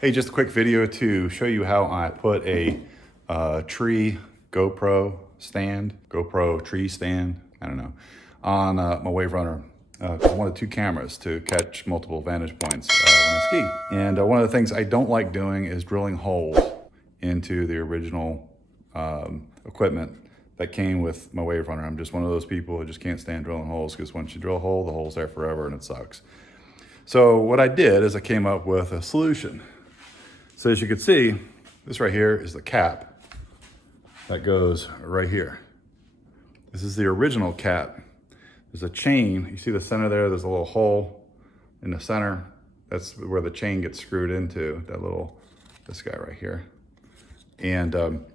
Hey, just a quick video to show you how I put a tree GoPro tree stand, I don't know, on my WaveRunner. I wanted two cameras to catch multiple vantage points when I ski. And one of the things I don't like doing is drilling holes into the original equipment that came with my WaveRunner. I'm just one of those people who just can't stand drilling holes, because once you drill a hole, the hole's there forever and it sucks. So what I did is I came up with a solution. So as you can see, this right here is the cap that goes right here. This is the original cap. There's a chain, you see the center there, there's a little hole in the center. That's where the chain gets screwed into, this guy right here. And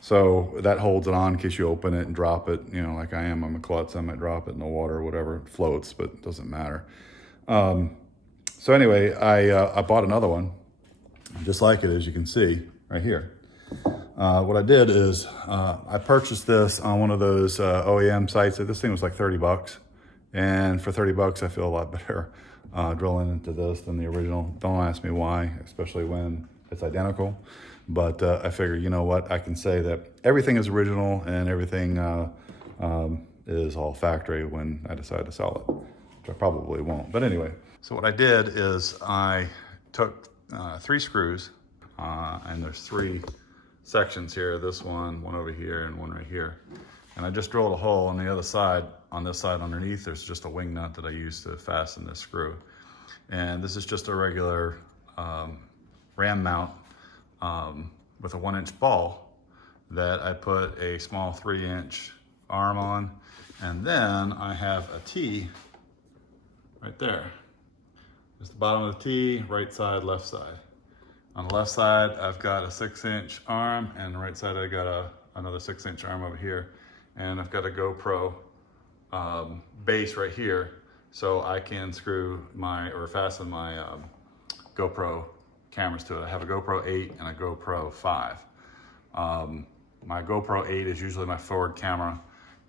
so that holds it on in case you open it and drop it, you know, like I am, I'm a klutz, I might drop it in the water or whatever, it floats, but it doesn't matter. So anyway, I bought another one, just like it, as you can see right here. What I did is I purchased this on one of those OEM sites. This thing was like 30 bucks. And for 30 bucks, I feel a lot better drilling into this than the original. Don't ask me why, especially when it's identical. But I figure, you know what, I can say that everything is original and everything is all factory when I decide to sell it, which I probably won't. But anyway, so what I did is I took 3 screws, and there's 3 sections here, this one over here, and one right here. And I just drilled a hole on the other side. On this side underneath, there's just a wing nut that I used to fasten this screw. And this is just a regular ram mount with a 1-inch ball that I put a small 3-inch arm on. And then I have a T right there. There's the bottom of the T, right side, left side. On the left side, I've got a 6-inch arm, and the right side, I got another 6-inch arm over here. And I've got a GoPro base right here, so I can fasten my GoPro cameras to it. I have a GoPro 8 and a GoPro 5. My GoPro 8 is usually my forward camera,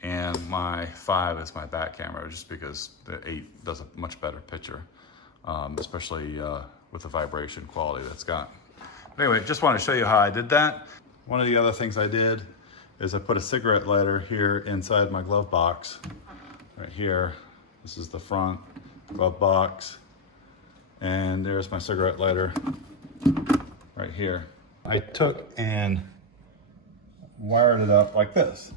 and my 5 is my back camera, just because the 8 does a much better picture. Especially with the vibration quality that's got. But anyway, just want to show you how I did that. One of the other things I did is I put a cigarette lighter here inside my glove box, right here. This is the front glove box, and there's my cigarette lighter right here. I took and wired it up like this.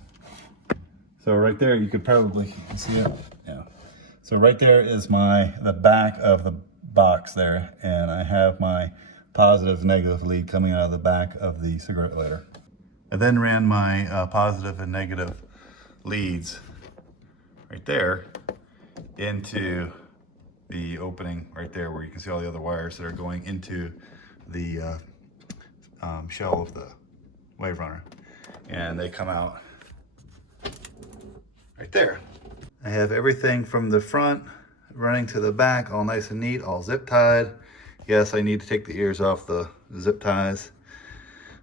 So right there, you could probably see it. Yeah. So right there is the back of the box there, and I have my positive negative lead coming out of the back of the cigarette lighter. I then ran my positive and negative leads right there into the opening right there, where you can see all the other wires that are going into the shell of the WaveRunner, and they come out right there. I have everything from the front running to the back, all nice and neat, all zip tied. Yes, I need to take the ears off the zip ties,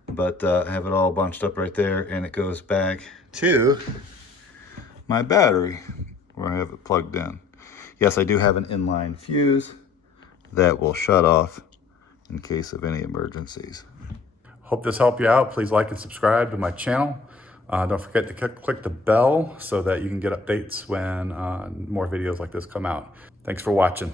but I have it all bunched up right there, and it goes back to my battery where I have it plugged in. Yes, I do have an inline fuse that will shut off in case of any emergencies. Hope this helped you out. Please like and subscribe to my channel. Don't forget to click the bell so that you can get updates when more videos like this come out. Thanks for watching.